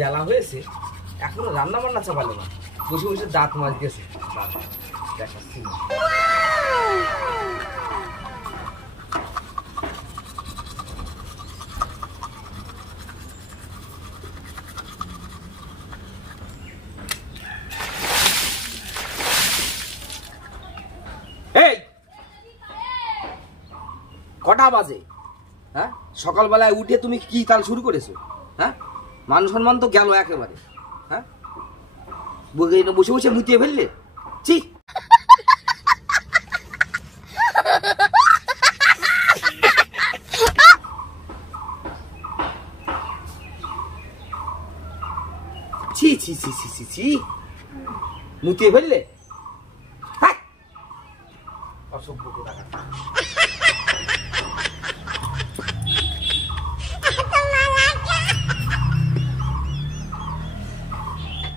বেলা হয়েছে, এখনো রান্না বান্না চাপালো না, বসে বসে দাঁত মাছ গেছে। দেখাচ্ছি না। এই কটা বাজে? হ্যাঁ, সকালবেলায় উঠে তুমি কি কাল শুরু করেছো? হ্যাঁ, মান সম্মান তো গেল একেবারে। হ্যাঁ, বসে বসে মুতিয়ে ফেললে। ছি ছি ছি ছি ছি ছি ছি, মুতিয়ে ফেললে। অসভ্য কোথাকার।